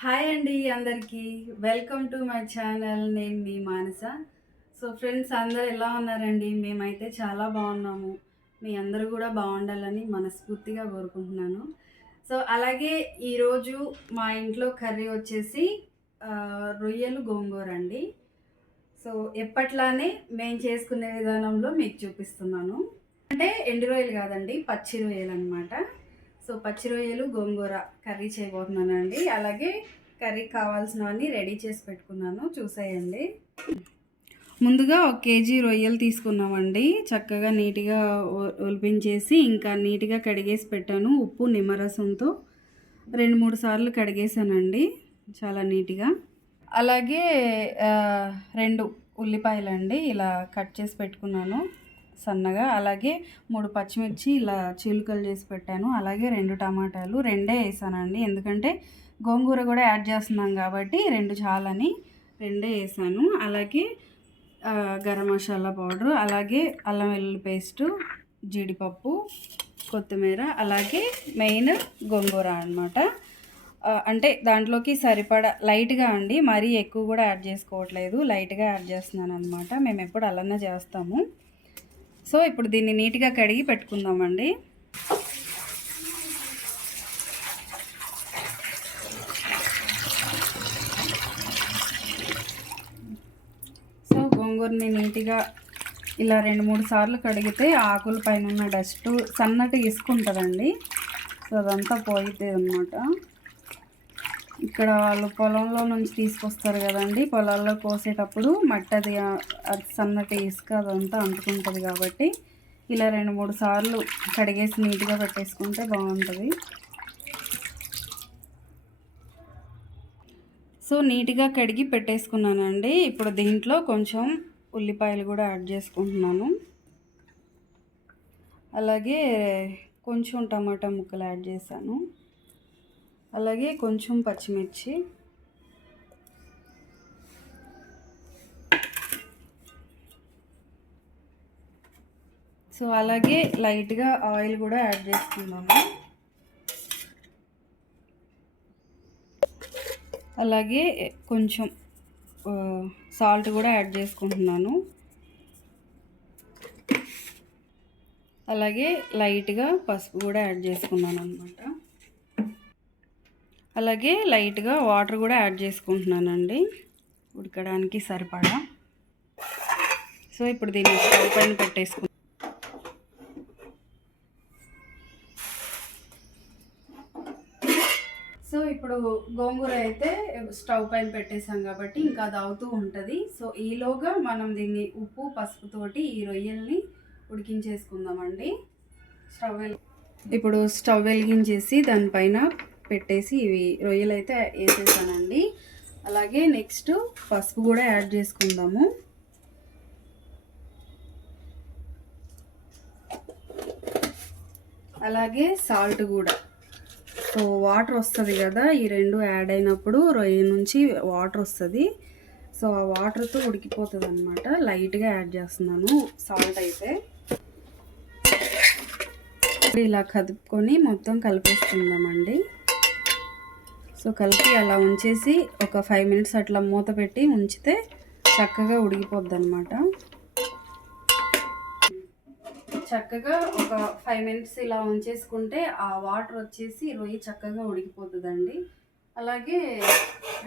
Hi అండి అందరికీ. Welcome to my channel నేను మీ మానస. సో ఫ్రెండ్స్ అందరు ఎలా ఉన్నారండి? మేమైతే చాలా బాగున్నాము. మీ అందరూ కూడా బాగుండాలని మనస్ఫూర్తిగా కోరుకుంటున్నాను. సో అలాగే ఈరోజు మా ఇంట్లో కర్రీ వచ్చేసి రొయ్యలు గోంగూర అండి. సో ఎప్పట్లానే మేము చేసుకునే విధానంలో మీకు చూపిస్తున్నాను. అంటే ఎండు రొయ్యలు కాదండి పచ్చి రొయ్యలు అనమాట సో పచ్చి రొయ్యలు గోంగూర కర్రీ చేయబోతున్నానండి. అలాగే కర్రీకి కావాల్సినవన్నీ రెడీ చేసి పెట్టుకున్నాను. చూసేయండి. ముందుగా ఒక కేజీ రొయ్యలు తీసుకున్నామండి. చక్కగా నీట్గా ఒలిపించేసి ఇంకా నీట్గా కడిగేసి పెట్టాను ఉప్పు నిమ్మరసంతో. రెండు మూడు సార్లు కడిగేసానండి చాలా నీట్గా. అలాగే రెండు ఉల్లిపాయలండి ఇలా కట్ చేసి పెట్టుకున్నాను. సన్నగా అలాగే మూడు పచ్చిమిర్చి ఇలా చిలుకలు చేసి పెట్టాను. అలాగే రెండు టమాటాలు రెండే వేసానండి. ఎందుకంటే గోంగూర కూడా యాడ్ చేస్తున్నాం కాబట్టి రెండు చాలని రెండే వేసాను. అలాగే గరం మసాలా పౌడర్ అలాగే అల్లం వెల్లుల్లి పేస్టు జీడిపప్పు కొత్తిమీర అలాగే మెయిన్ గోంగూర అనమాట అంటే దాంట్లోకి సరిపడా లైట్గా అండి. మరీ ఎక్కువ కూడా యాడ్ చేసుకోవట్లేదు. లైట్గా యాడ్ చేస్తున్నాను అనమాట మేము ఎప్పుడు అలానే చేస్తాము. సో ఇప్పుడు దీన్ని నీట్గా కడిగి పెట్టుకుందామండి. సో గోంగూరని నీట్గా ఇలా రెండు మూడు సార్లు కడిగితే ఆకుల పైన ఉన్న డస్ట్ సన్నటి ఇసుకుంటుందండి. సో అదంతా పోయితే అనమాట ఇక్కడ వాళ్ళు పొలంలో నుంచి తీసుకొస్తారు కదండి. పొలాల్లో కోసేటప్పుడు మట్టి అది అది సన్నటి ఇసుక అదంతా అంటుకుంటుంది కాబట్టి ఇలా రెండు మూడు సార్లు కడిగేసి నీట్గా పెట్టేసుకుంటే బాగుంటుంది. సో నీట్గా కడిగి పెట్టేసుకున్నానండి. ఇప్పుడు దీంట్లో కొంచెం ఉల్లిపాయలు కూడా యాడ్ చేసుకుంటున్నాను. అలాగే కొంచెం టమాటా ముక్కలు యాడ్ చేశాను. అలాగే కొంచెం పచ్చిమిర్చి. సో అలాగే లైట్గా ఆయిల్ కూడా యాడ్ చేసుకుందాము. అలాగే కొంచెం సాల్ట్ కూడా యాడ్ చేసుకుంటున్నాను. అలాగే లైట్గా పసుపు కూడా యాడ్ చేసుకున్నాను అనమాట అలాగే లైట్గా వాటర్ కూడా యాడ్ చేసుకుంటున్నానండి. ఉడకడానికి సరిపడా. సో ఇప్పుడు దీన్ని స్టవ్ పైన పెట్టేసుకు. సో ఇప్పుడు గోంగూర అయితే స్టవ్ పైన పెట్టేసాం కాబట్టి ఇంకా అది అవుతూ ఉంటుంది. సో ఈలోగా మనం దీన్ని ఉప్పు పసుపుతోటి ఈ రొయ్యల్ని ఉడికించేసుకుందామండి. స్టవ్ ఇప్పుడు స్టవ్ వెలిగించేసి దానిపైన పెట్టేసి ఇవి రొయ్యలు అయితే వేసేసానండి. అలాగే నెక్స్ట్ పసుపు కూడా యాడ్ చేసుకుందాము. అలాగే సాల్ట్ కూడా. సో వాటర్ వస్తుంది కదా ఈ రెండు యాడ్ అయినప్పుడు రొయ్య నుంచి వాటర్ వస్తుంది. సో ఆ వాటర్తో ఉడికిపోతుంది అనమాట లైట్గా యాడ్ చేస్తున్నాను సాల్ట్ అయితే. ఇలా కదుపుకొని మొత్తం కలిపేసుకుందామండి. సో కలిపి అలా ఉంచేసి ఒక ఫైవ్ మినిట్స్ అట్లా మూత పెట్టి ఉంచితే చక్కగా ఉడికిపోద్ది అనమాట చక్కగా ఒక ఫైవ్ మినిట్స్ ఇలా ఉంచేసుకుంటే ఆ వాటర్ వచ్చేసి రొయ్యి చక్కగా ఉడికిపోతుందండి. అలాగే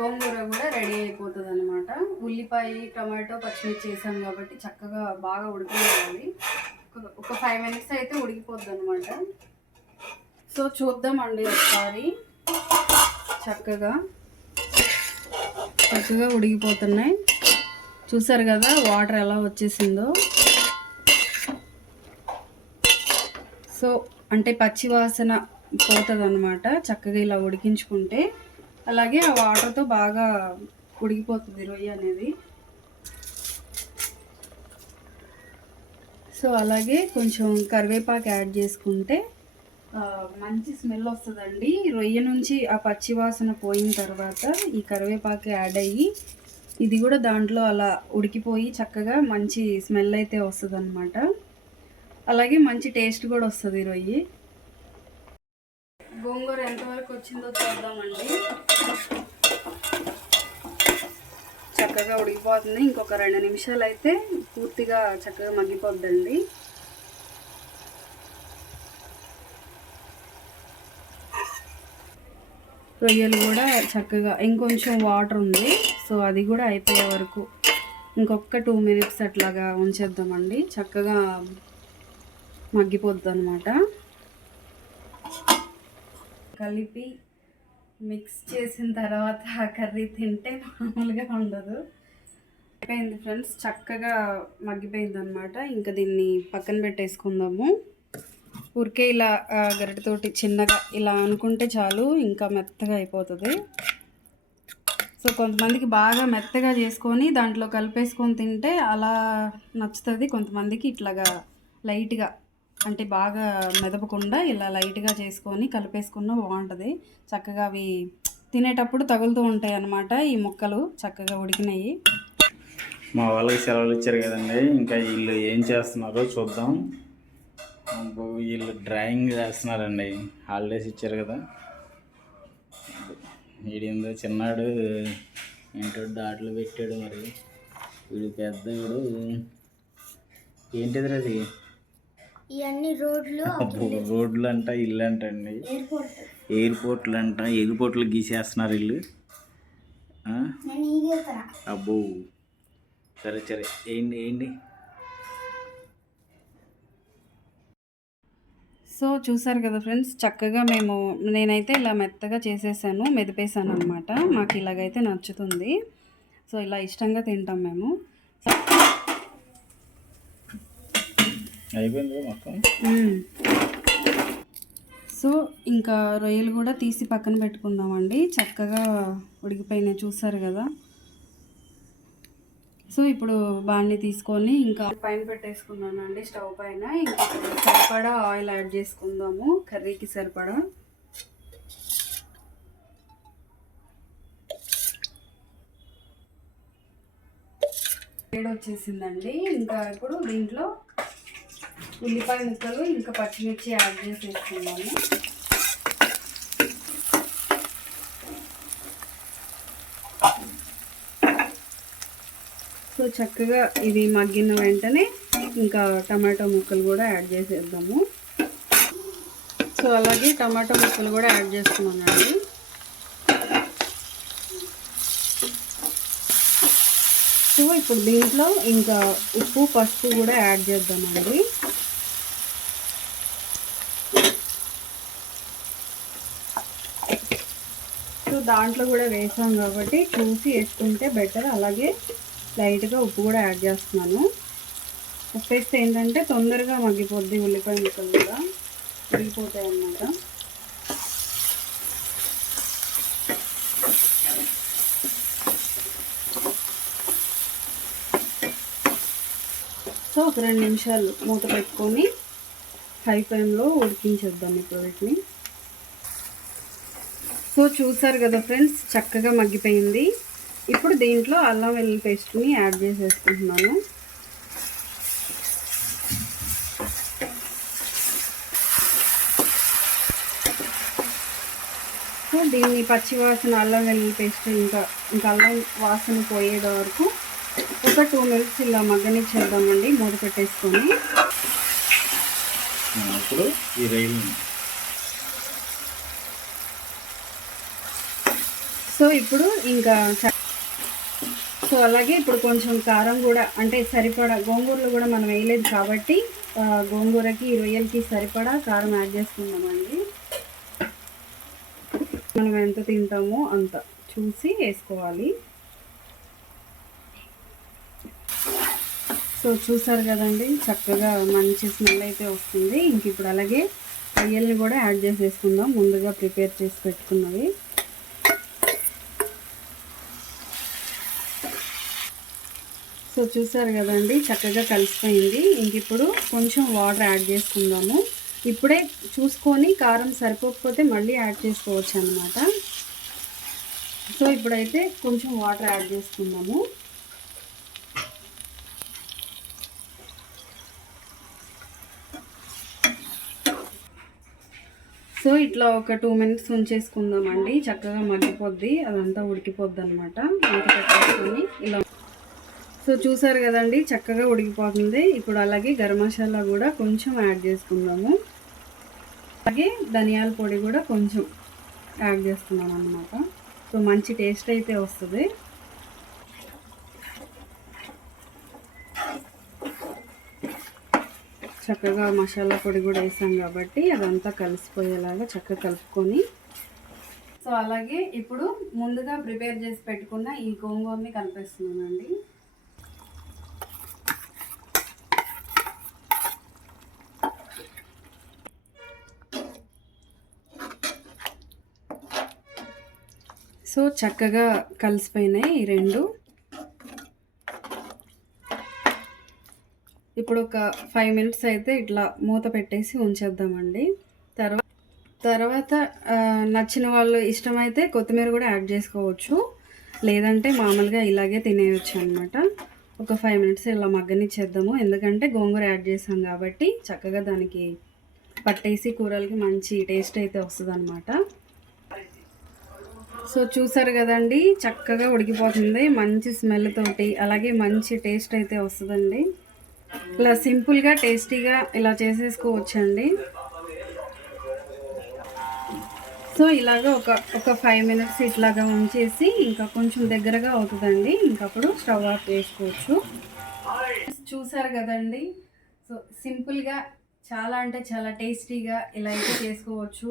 గోంగూర కూడా రెడీ అయిపోతుంది అనమాట ఉల్లిపాయ టమాటో పచ్చిమిర్చి చేసాం కాబట్టి చక్కగా బాగా ఉడికిపోవాలి. ఒక- ఒక ఫైవ్ మినిట్స్ అయితే ఉడికిపోద్ది అనమాట సో చూద్దామండి ఒకసారి. చక్కగా చక్కగా ఉడికిపోతున్నాయి. చూసారు కదా వాటర్ ఎలా వచ్చేసిందో? సో అంటే పచ్చి వాసన పోతుంది అనమాట చక్కగా ఇలా ఉడికించుకుంటే. అలాగే ఆ వాటర్తో బాగా ఉడికిపోతుంది రొయ్య అనేది. సో అలాగే కొంచెం కరివేపాకు యాడ్ చేసుకుంటే మంచి స్మెల్ వస్తుందండి. రొయ్య నుంచి ఆ పచ్చి వాసన పోయిన తర్వాత ఈ కరివేపాకు యాడ్ అయ్యి ఇది కూడా దాంట్లో అలా ఉడికిపోయి చక్కగా మంచి స్మెల్ అయితే వస్తుంది అలాగే మంచి టేస్ట్ కూడా వస్తుంది రొయ్యి. గోంగూర ఎంతవరకు వచ్చిందో చూద్దామండి. చక్కగా ఉడికిపోతుంది. ఇంకొక రెండు నిమిషాలు అయితే పూర్తిగా చక్కగా మగ్గిపోద్దండి. రొయ్యలు కూడా చక్కగా ఇంకొంచెం వాటర్ ఉంది సో అది కూడా అయిపోయే వరకు ఇంకొక టూ మినిట్స్ అట్లాగా ఉంచేద్దామండి. చక్కగా మగ్గిపోద్ది అనమాట కలిపి మిక్స్ చేసిన తర్వాత ఆ కర్రీ తింటే మామూలుగా ఉండదు. అయిపోయింది ఫ్రెండ్స్ చక్కగా మగ్గిపోయింది అనమాట ఇంకా దీన్ని పక్కన పెట్టేసుకుందాము. ఊరికే ఇలా గరిటతోటి చిన్నగా ఇలా అనుకుంటే చాలు ఇంకా మెత్తగా అయిపోతుంది. సో కొంతమందికి బాగా మెత్తగా చేసుకొని దాంట్లో కలిపేసుకొని తింటే అలా నచ్చుతుంది. కొంతమందికి ఇట్లాగా లైట్గా అంటే బాగా మెదపకుండా ఇలా లైట్గా చేసుకొని కలిపేసుకున్న బాగుంటుంది. చక్కగా అవి తినేటప్పుడు తగులుతూ ఉంటాయి అన్నమాట ఈ ముక్కలు చక్కగా ఉడికినాయి. మా వాళ్ళకి సెలవులు ఇచ్చారు కదండి. ఇంకా వీళ్ళు ఏం చేస్తున్నారో చూద్దాం. వీళ్ళు డ్రాయింగ్ చేస్తున్నారండి. హాలిడేస్ ఇచ్చారు కదా. వీడిందో చిన్నాడు ఏంటో డాట్లు పెట్టాడు మరి. వీడు పెద్ద వీడు. ఏంటిది అది ఇవన్నీ రోడ్లు అబ్బో, రోడ్లు అంట ఇల్లు అంట అండి ఎయిర్పోర్ట్ ఎయిర్పోర్ట్లు అంట ఎయిర్పోర్ట్లు గీసేస్తున్నారు ఇల్లు అబ్బో. సరే సరే. ఏంటి ఏంటి? సో చూసారు కదా ఫ్రెండ్స్ చక్కగా మేము నేనైతే ఇలా మెత్తగా చేసేసాను మెదిపేసాను అనమాట మాకు ఇలాగైతే నచ్చుతుంది. సో ఇలా ఇష్టంగా తింటాం మేము. సో ఇంకా రొయ్యలు కూడా తీసి పక్కన పెట్టుకుందామండి. చక్కగా ఉడికిపోయినాయి చూసారు కదా. సో ఇప్పుడు బాండి తీసుకొని ఇంకా పైన పెట్టేసుకున్నాను అండి స్టవ్ పైన. ఇంకా సరిపడా ఆయిల్ యాడ్ చేసుకుందాము కర్రీకి సరిపడా. వేడి వచ్చేసిందండి ఇంకా ఇప్పుడు దీంట్లో ఉల్లిపాయ ముక్కలు ఇంకా పచ్చిమిర్చి యాడ్ చేసేసుకున్నాము సో చక్కగా ఇది మగ్గిన వెంటనే ఇంకా టమాటో ముక్కలు కూడా యాడ్ చేసేద్దాము. సో అలాగే టమాటో ముక్కలు కూడా యాడ్ చేసుకున్నానండి సో ఇప్పుడు దీంట్లో ఇంకా ఉప్పు పసుపు కూడా యాడ్ చేద్దామండి. సో దాంట్లో కూడా వేసాం కాబట్టి చూసి వేసుకుంటే బెటర్. అలాగే లైట్గా ఉప్పు కూడా యాడ్ చేస్తున్నాను. ఉప్పు వేస్తే ఏంటంటే తొందరగా మగ్గిపోద్ది ఉల్లిపాయ ముక్కలు కూడా. ఉడికిపోతాయి అన్నమాట. సో ఒక రెండు నిమిషాలు మూత పెట్టుకొని హై ఫ్లేమ్లో ఉడికించేద్దాం ఇప్పుడు వీటిని. సో చూసారు కదా ఫ్రెండ్స్ చక్కగా మగ్గిపోయింది. ఇప్పుడు దీంట్లో అల్లం వెల్లుల్లి పేస్ట్ని యాడ్ చేసేసుకుంటున్నాను. సో దీన్ని పచ్చి వాసన అల్లం వెల్లుల్లి పేస్ట్ ఇంకా ఇంకా అల్లం వాసన పోయేది వరకు ఒక టూ మినిట్స్ ఇలా మగ్గనిచ్చేద్దామండి మూత పెట్టేసుకొని. ఈ రైలు సో ఇప్పుడు ఇంకా సో అలాగే ఇప్పుడు కొంచెం కారం కూడా అంటే సరిపడా గోంగూరలో కూడా మనం వేయలేదు కాబట్టి గోంగూరకి రొయ్యలకి సరిపడా కారం యాడ్ చేసుకుందామండి. మనం ఎంత తింటామో అంత చూసి వేసుకోవాలి. సో చూసారు కదండి చక్కగా మంచి స్మెల్ అయితే వస్తుంది. ఇంక ఇప్పుడు అలాగే రొయ్యల్ని కూడా యాడ్ చేసేసుకుందాం. ముందుగా ప్రిపేర్ చేసి పెట్టుకున్నవి. సో చూసారు కదండి చక్కగా కలిసిపోయింది. ఇంక ఇప్పుడు కొంచెం వాటర్ యాడ్ చేసుకుందాము. ఇప్పుడే చూసుకొని కారం సరిపోకపోతే మళ్ళీ యాడ్ చేసుకోవచ్చు అనమాట సో ఇప్పుడైతే కొంచెం వాటర్ యాడ్ చేసుకుందాము. సో ఇట్లా ఒక టూ మినిట్స్ ఉంచేసుకుందామండి. చక్కగా మగ్గిపోద్ది అదంతా ఉడికిపోద్ది అనమాట మూత పెట్టేసుకొని ఇలా సో చూసారు కదండి చక్కగా ఉడికిపోతుంది. ఇప్పుడు అలాగే గరం మసాలా కూడా కొంచెం యాడ్ చేసుకుందాము. అలాగే ధనియాల పొడి కూడా కొంచెం యాడ్ చేస్తున్నాను అనమాట సో మంచి టేస్ట్ అయితే వస్తుంది. చక్కగా మసాలా పొడి కూడా వేసాం కాబట్టి అదంతా కలిసిపోయేలాగా చక్కగా కలుపుకొని. సో అలాగే ఇప్పుడు ముందుగా ప్రిపేర్ చేసి పెట్టుకున్న ఈ గోంగూరని కలిపేస్తున్నానండి. సో చక్కగా కలిసిపోయినాయి ఈ రెండు. ఇప్పుడు ఒక ఫైవ్ మినిట్స్ అయితే ఇట్లా మూత పెట్టేసి ఉంచేద్దామండి. తర్వాత తర్వాత నచ్చిన వాళ్ళు ఇష్టమైతే కొత్తిమీర కూడా యాడ్ చేసుకోవచ్చు. లేదంటే మామూలుగా ఇలాగే తినేయచ్చు అనమాట ఒక ఫైవ్ మినిట్స్ ఇలా మగ్గనిచ్చేద్దాము. ఎందుకంటే గోంగూర యాడ్ చేసాం కాబట్టి చక్కగా దానికి పట్టేసి కూరలకి మంచి టేస్ట్ అయితే వస్తుంది అనమాట సో చూసారు కదండి చక్కగా ఉడికిపోతుంది. మంచి స్మెల్ తోటి అలాగే మంచి టేస్ట్ అయితే వస్తుందండి. ఇలా సింపుల్గా టేస్టీగా ఇలా చేసేసుకోవచ్చండి. సో ఇలాగ ఒక ఒక ఫైవ్ మినిట్స్ ఇట్లాగా ఉంచేసి ఇంకా కొంచెం దగ్గరగా అవుతుందండి. ఇంకప్పుడు స్టవ్ ఆఫ్ చేసుకోవచ్చు. చూసారు కదండి సో సింపుల్గా చాలా అంటే చాలా టేస్టీగా ఇలా అయితే చేసుకోవచ్చు.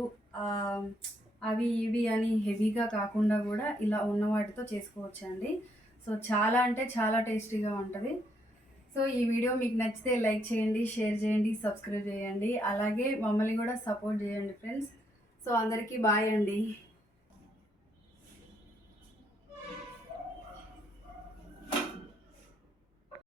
అవి ఇవి అని హెవీగా కాకుండా కూడా ఇలా ఉన్న వాటితో చేసుకోవచ్చండి. సో చాలా అంటే చాలా టేస్టీగా ఉంటుంది. సో ఈ వీడియో మీకు నచ్చితే లైక్ చేయండి షేర్ చేయండి సబ్స్క్రైబ్ చేయండి. అలాగే మమ్మల్ని కూడా సపోర్ట్ చేయండి ఫ్రెండ్స్. సో అందరికీ బాయ్ అండి.